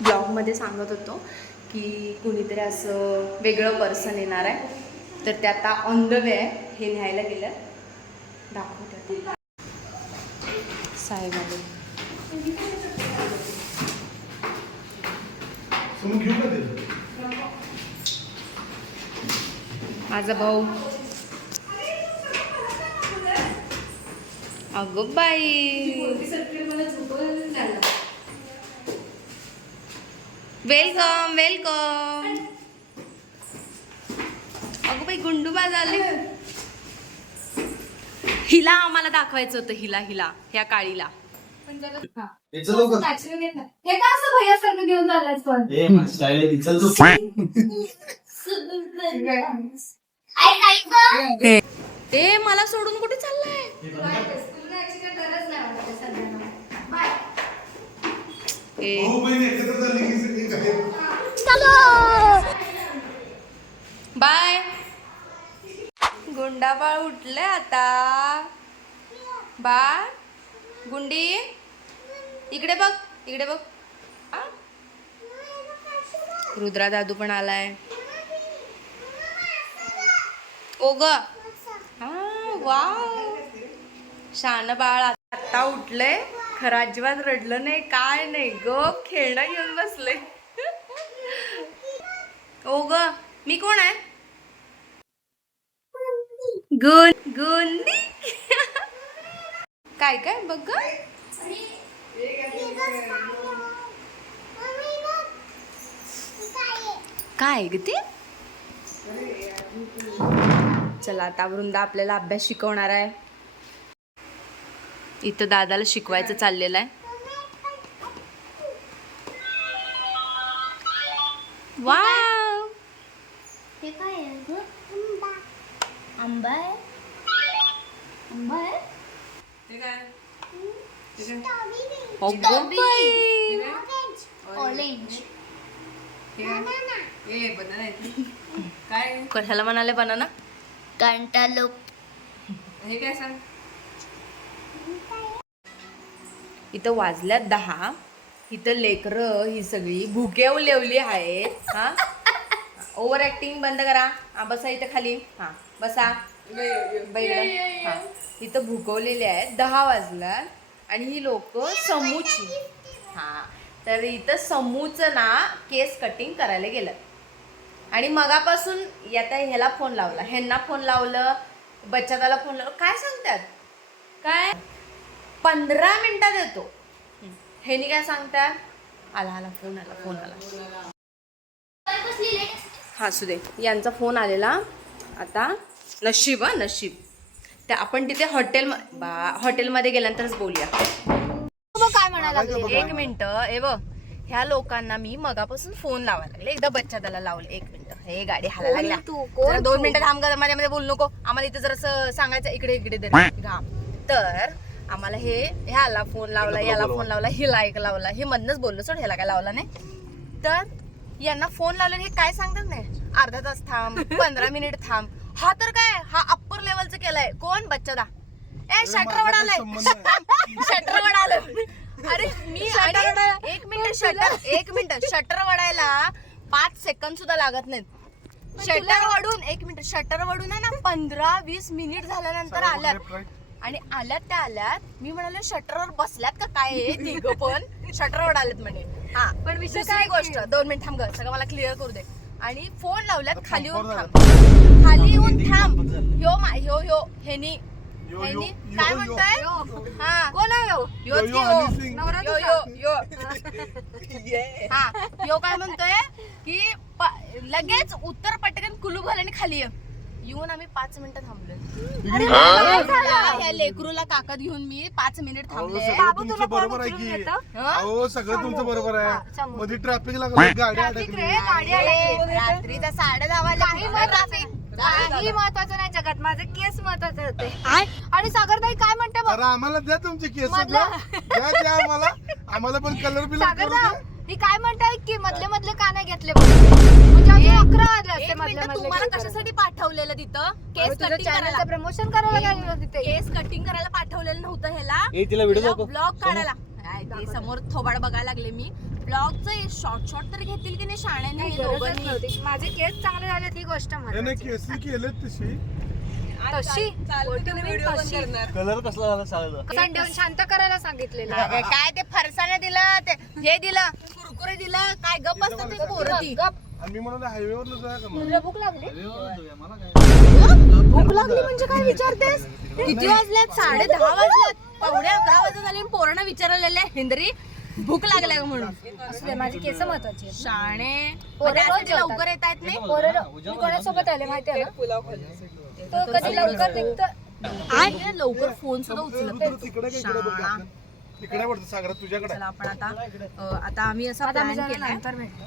Blog मध्ये सांगत होतो की कुणीतरी असं वेगळं पर्सन येणार आहे, तर ते आता ऑन द वे आहे. हे न्यायला गेलं, दाखवते साहेब आले. माझा भाऊ. अगं बाई, वेलकम वेलकम. अगं बाई, गुंडूबाज आले. हिला आम्हाला दाखवायचं होतं, हिला हिला ह्या काळीला. हे का असं भैयासारखं घेऊन चाललायस पण? ते मला सोडून कुठे चाललाय? बाय. गुंडाबाळ उठले आता. बाळ गुंडी, इकडे बघ, इकडे बघ. रुद्रा दादू पण आलाय. ओ ग, वाव, शान बाळ आता उठलंय. खरं अजिबात रडलं नाही, काय नाही ग, खेळणं घेऊन बसले. ओ ग, मी कोण आहे? गुंडी. काय काय बघ ग. काय ग ते? चला आता वृंदा आपल्याला अभ्यास शिकवणार आहे. इथं दादाला शिकवायचं चाललेलं आहे. वाव, हे काय आहे ग? आंबा आहे. आंबा आहे. ऑरेंज. काय कशाला म्हणाले बनाना? कंटालोप. हे काय सांग. इथं वाजल्यात 10. इथं लेकरं ही सगळी भुकेव लेवली आहेत. हा, ओव्हर ऍक्टिंग बंद करा. हा, बसा इथं खाली. हा, बसा. हा, इथं भुकवलेले आहेत. 10 वाजल्यात आणि ही लोक समूची. हा, तर इथं समूचं ना केस कटिंग करायला गेलं. आणि मगापासून आता ह्याला फोन लावला, ह्यांना फोन लावलं, बच्चादाला फोन लावलं. काय सांगतात? काय 15 मिनिटात येतो. ह्यानी काय सांगतात? आला आला फोन आला, फोन आला. हा, असू दे. यांचा फोन आलेला. आता नशीब, नशीब. तर आपण तिथे हॉटेलमध्ये गेल्यानंतरच बोलूया. काय म्हणाला? एक मिनिट. ए बघ, ह्या लोकांना मी मगापासून फोन लावायला लागले. एकदा बच्चादाला लावलं. 1 मिनिट. हे गाडी हालायला लागल्या. 2 मिनिटं थांब ग, मध्ये बोलू नको. आम्हाला इथं जरा सांगायचं, इकडे इकडे तर आम्हाला ह्याला फोन लावला, याला फोन लावला, हिला एक लावला. हे मधनच बोललो, सोड, ह्याला काय लावला नाही. तर यांना फोन लावला, हे काय सांगतात नाही, अर्धा तास थांब, 15 मिनिट थांब. हा तर काय, हा अप्पर लेवलचं केलंय. कोण? बच्चादा. ए, शटरवड आलंय. शटरवड आलं. अरे मी 1 मिनिट शटर वडायला 5 सेकंद सुद्धा लागत नाहीत. शटर वडून 1 मिनिट, शटर वडून आहे ना 15-20 मिनिट झाल्यानंतर आल्यात. आणि आल्यात मी म्हणाले शटरवर बसल्यात का काय हे तिघं पण शटरवर आलेत म्हणे. हा, पण विषय काय गोष्ट, 2 मिनिट थांब ग, सगळं मला क्लिअर करू दे. आणि फोन लावल्यात, खाली येऊन थांब. ह्यो हेनी काय म्हणतोय? हा, कोण आहे हा, यो काय म्हणतोय की लगेच उत्तर पटकन कुलूप घाल आणि खाली येऊन आम्ही 5 मिनिटं थांबलोय. ह्या लेकरूला काकत घेऊन मी 5 मिनिट थांबले. तुमचं बरोबर आहे की, अहो सगळं तुमचं बरोबर आहे. मध्ये ट्रॅफिक लागलं, गाड्या रात्रीचा 10:30 ट्रॅफिक. काही महत्वाचं नाही जगात, माझे केस महत्वाचे होते. आणि सागरताई काय म्हणते? आम्हाला द्या तुमचे केस, द्या आम्हाला पण कलर बिल करू द्या. मी काय म्हणताय की मधले मधले का नाही घेतले म्हणजे अजून 11 वाजले असते एक मधले मिनिट, मधले तुम्हाला कशासाठी पाठवलेलं तिथं? केस कटिंग चॅनलचं करायला. प्रमोशन करायला गेलेलो तिथे केस कटिंग करायला पाठवलेलं नव्हतं ह्याला. तिला व्हिडिओ ब्लॉग काढायला. काय ते समोर थोबाड बघायला लागले मी. ब्लॉगचं शॉर्ट तरी घेतील की नाही शाळेने हे गरजच दोघांनी? नव्हती. माझे केस चांगले झाले ती गोष्ट हे नाही केसी केलेत तशी तशी कलर कसला झाला सांगा. संडेहून शांत करायला सांगितलेलं अगं, काय ते फरसाने दिलं ते हे दिलं कुरकुरे दिलं काय गप असतं ते पोरं ती. आणि मी म्हणाले हायवेवर जाऊया का मग? तुला भूक लागली मला काय भूक लागली म्हणजे काय विचारतेस? किती वाजल्यात? 10:30 वाजल्यात. 11:15 वाजत आले. पोरांना विचारलेले हेंद्री भूक लागल्या का म्हणून. असले माझी केस महत्वाची आहेत. शाणे पोरं त्यासाठी रोज लवकर येत आहेत नाही. मी कोणासोबत आले माहितीये ना तो कधी लवकर निघतं आणि लवकर फोन सुद्धा उचलत तू तिकडे काय इकडे बघ शाळा. तिकडे पडतं सागरात तुझ्याकडे चला आपण आता आम्ही असा आता आम्ही प्लॅन जरा केलाय. नंतर भेटतो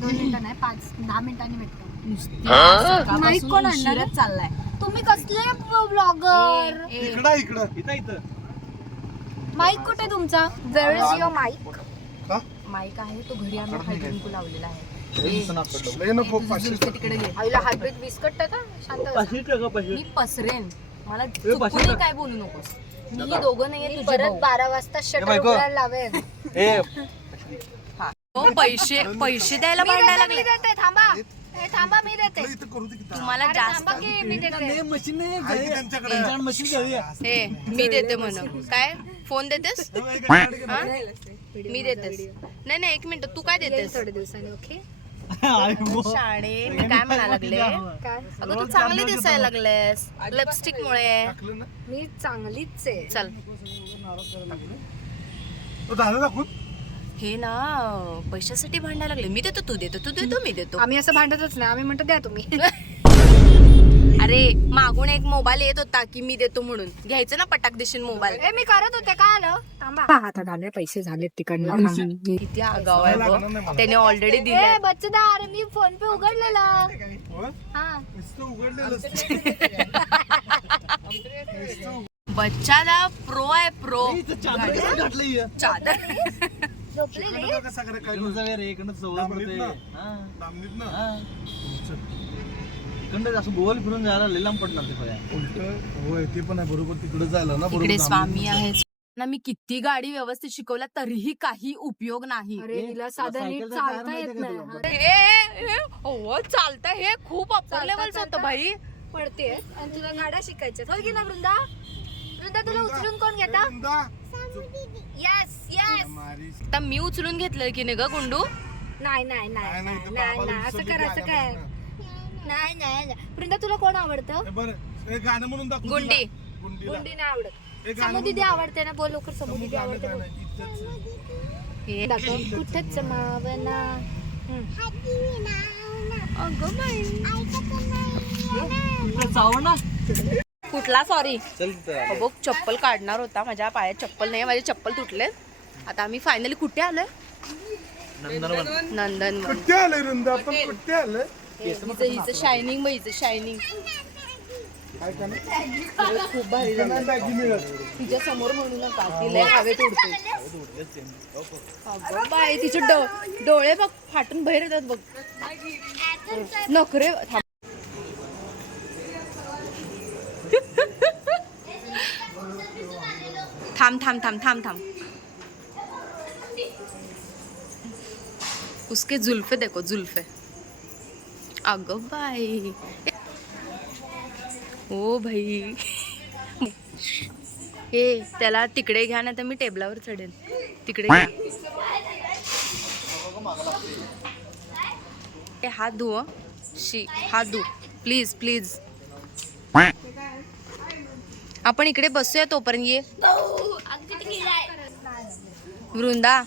2 मिनिटं नाही 5-10 मिनिटांनी भेटतो माईक कोण आणणार? उशीरच चाललाय. तुम्ही कसले ब्लॉगर इकडं इकडं इथं इथं माईक कुठे तुमचा वेळ जिओ माईक का माईक आहे तो घरी आम्ही हळदीकुंकू लावलेला आहे. लय नको तुझं 500 जुलफे तिकडे घे. आईला हातबीत बिस्कट टाका शांत बसा. 500 टाका 500. मी पसरेन मला पाचशे चुकूनही काय बोलू नकोस. मी हे दोघं नाहीये मी तुझे परत भाऊ. 12 वाजता शटर बायको. उघडायला लावेन ए हो, पैसे द्यायला भांडायला मी लागले. देते थांबा हे थांबा मी देते इथं करू दे की तुम्हाला अरे जास्त थांबा की मी देते मशीन नाही आहे की त्यांच्याकडे मशीन घरी आहे. हे मी देते म्हणून काय फोन देतेस? हा? मी देतेस? नाही नाही 1 मिनिट तू काय देतेस? थोड्या दिवसांनी ओके शाणे मी काय म्हणायला लागले काय अगं तू चांगली दिसायला लागलेस लिपस्टिक मुळे. टाकलं ना मी चांगलीच आहे चल तो झालं दाखवून हे ना पैशासाठी भांडायला लागले. मी देतो तू देतो मी देतो. आम्ही असं भांडतच नाही आम्ही म्हणतो द्या तुम्ही अरे मागून एक मोबाईल येत होता की मी देतो म्हणून घ्यायचं ना पटाक देशील मोबाईल. ए मी करत होते काय आलं थांबा आता झाले पैसे झालेत तिकडनं किती आगाव आहे बघ. त्याने ऑलरेडी दिले. ए बच्चदार मी फोन पे उघडलेला होय? हा नुसतं उघडलेलं असतं. बच्चाला प्रो आहे प्रो घातलंय चादर. झोपलेले इकडं कसं करा काय इकडनं जाऊया रे इकडनं जवळ पडते दामनीत ना इकडनं असं गोल फिरून जायला लई लांब पडणार ते फळ्या. उलटं होय ते पण आहे बरोबर तिकडे जायला ना बरोबर इकडे स्वामी आहेत ना. मी किती गाडी व्यवस्थित शिकवल्या तरीही काही उपयोग नाही. अरे हिला साधं नीट चालता येत नाही हो चालतं हे खूप अप्पर लेवलचं होतं भाई. पडते आणि तुला गाड्या शिकायच्या हो की ना वृंदा वृंदा तुला उचलून कोण घेता यस यस मारीस. आता मी उचलून घेतलं की नाही ग गुंडू. नाही नाही नाही नाही, तर नाही बाबाला नाही असं उचलली करायचं की काय आगापासून. नाही नाही वृंदा तुला कोण आवडतं हे बरं हे गाणं म्हणून दाखव गुंडी. तिला. गुंडीला. गुंडी नाही आवडत हे गाणं समू दिदी आवडते ना बोल लवकर समू दिदी गाणं आवडते गाणं बोल. इथंच. हे दाखव कुठंच मावना अगं बाई. इकडं जावं ना कुठला सॉरी चल तिथं. बघ चप्पल काढणार होता माझ्या पायात चप्पल नाही माझे चप्पल तुटले. आता आम्ही फायनली कुठे आलोय? नंदनवन. नंदनवन. कुठे आलंय रुंदा आपण कुठे आलंय हिचं शायनिंग मग हिचं शायनिंग काय का नाही? खूप भारी इथं नाही बॅगी मिळत. तिच्या समोर म्हणू नका तिला हवेत उडते. अगं बाई तिचे डोळे बघ फाटून बाहेर येतात बघ. नखरे थांब थांब थांब थांब थांब. उसके जुल्फे देखो जुल्फे. अगं बाई ओ भाई हे त्याला तिकडे घ्या ना तर मी टेबलावर चढेल. तिकडे घ्या. हे हात धुव हात धु प्लीज प्लीज. आपण इकडे बसूया तोपर्यंत ये वृंदा.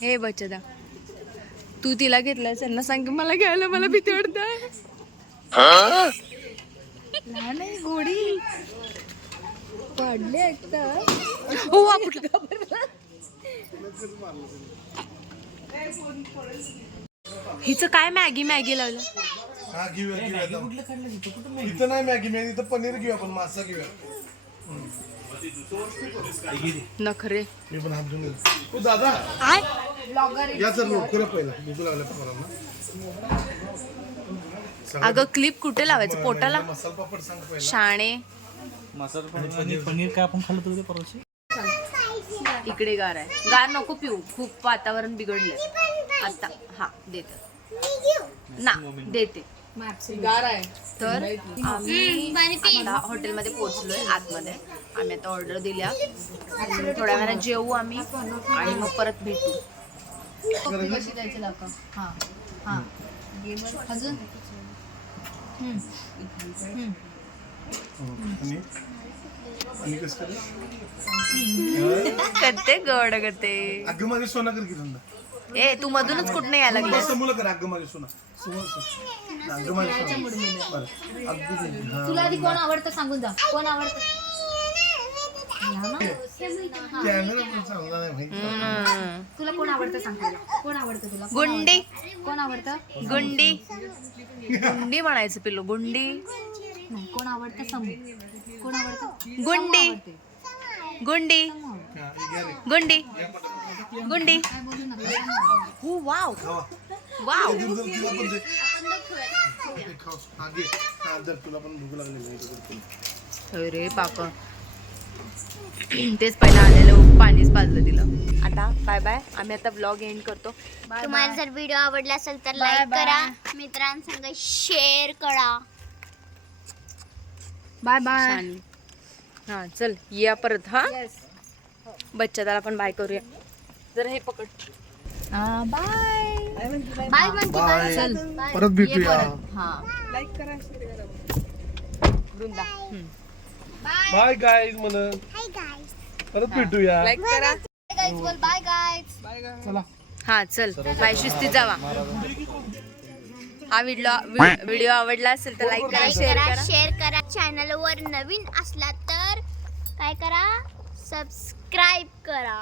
हे बच्चदा तू तिला घेतलास त्यांना सांग की मला घ्यायला मला भीती वाटते. लहान आहे गोडी पडले एकदा हो कुठला हिचं काय मॅगी मॅगी लावलं. हा घेऊया घेऊया जाऊ. इथं नाही मॅगी मिळेल इथं पनीर घेऊया आपण मासा घेऊया नखरे. मी पण हात धुवून येतो. तू दादा या सर लवकर पहिला भूक लागल्या पोरांना. अगं क्लिप कुठे लावायचं पोटाला मसाला पापड सांग पहिला. शाणे. मसाला आणि पनीर काय आपण खाल्लं होतं परवाची इकडे गार आहे. गार नको पिऊ खूप वातावरण बिघडलंय आता. हा देते ना देते. गार आहे. तर आम्ही आता हॉटेलमध्ये पोहोचलोय आतमध्ये. आम्ही आता ऑर्डर दिल्या. थोड्या वेळाने जेवू आम्ही आणि मग परत भेटू. कशी जायचं लाका. हा हा अजून आणि कसं करे करते गड करते. अगं माझी सोना कर की धंदा. ए तू मधूनच कुठं यायला लागलीस. मुलं कर अगं माझी सोना. अगं माझी सोना. बरं. अगदी हा. तुला आधी कोण आवडतं सांगून जा. कोण आवडतं? कॅमेरा पण चांगला नाही माहिती. तुला कोण आवडतं सांग तुला. कोण आवडतं तुला? गुंडी कोण आवडतं? गुंडी गुंडी म्हणायचं पिल्लू. गुंडी नाही कोण आवडतं? समू. कोण आवडतं? गुंडी गुंडी हा, हे घ्या रे. गुंडी गुंडी. काय बोलू नका. हो वाव खावा. वाव. तुला पण दे. हे खाऊ. हा, घे. हा, धर. तुला पण भूक लागली नाही तर. अरे बापा तेच पहिलं आलेलं पाणीच पाजलं दिलं. आता बाय बाय. आम्ही आता ब्लॉग एंड करतो. तुम्हाला जर व्हिडिओ आवडला असेल तर लाईक करा, मित्रांसंग शेअर करा. Bye bye. छान. हा चल या परत. हा बच्चा त्याला पण बाय करूया. जरा हे पकड. बाय. बाय म्हणते. चल परत भेटूया. हा वृंदा. बाय गाईज म्हणा. परत भेटूया. लाईक करा. गाईज बोल बाय गाईज. चला. हा चल बाय. शिस्तीत जावा. हा व्हिडिओ आवडला असेल तर लाईक करा, लाईक शेअर करा, करा. शेअर करा. चॅनल वर नवीन असला तर काय करा? सबस्क्राईब करा.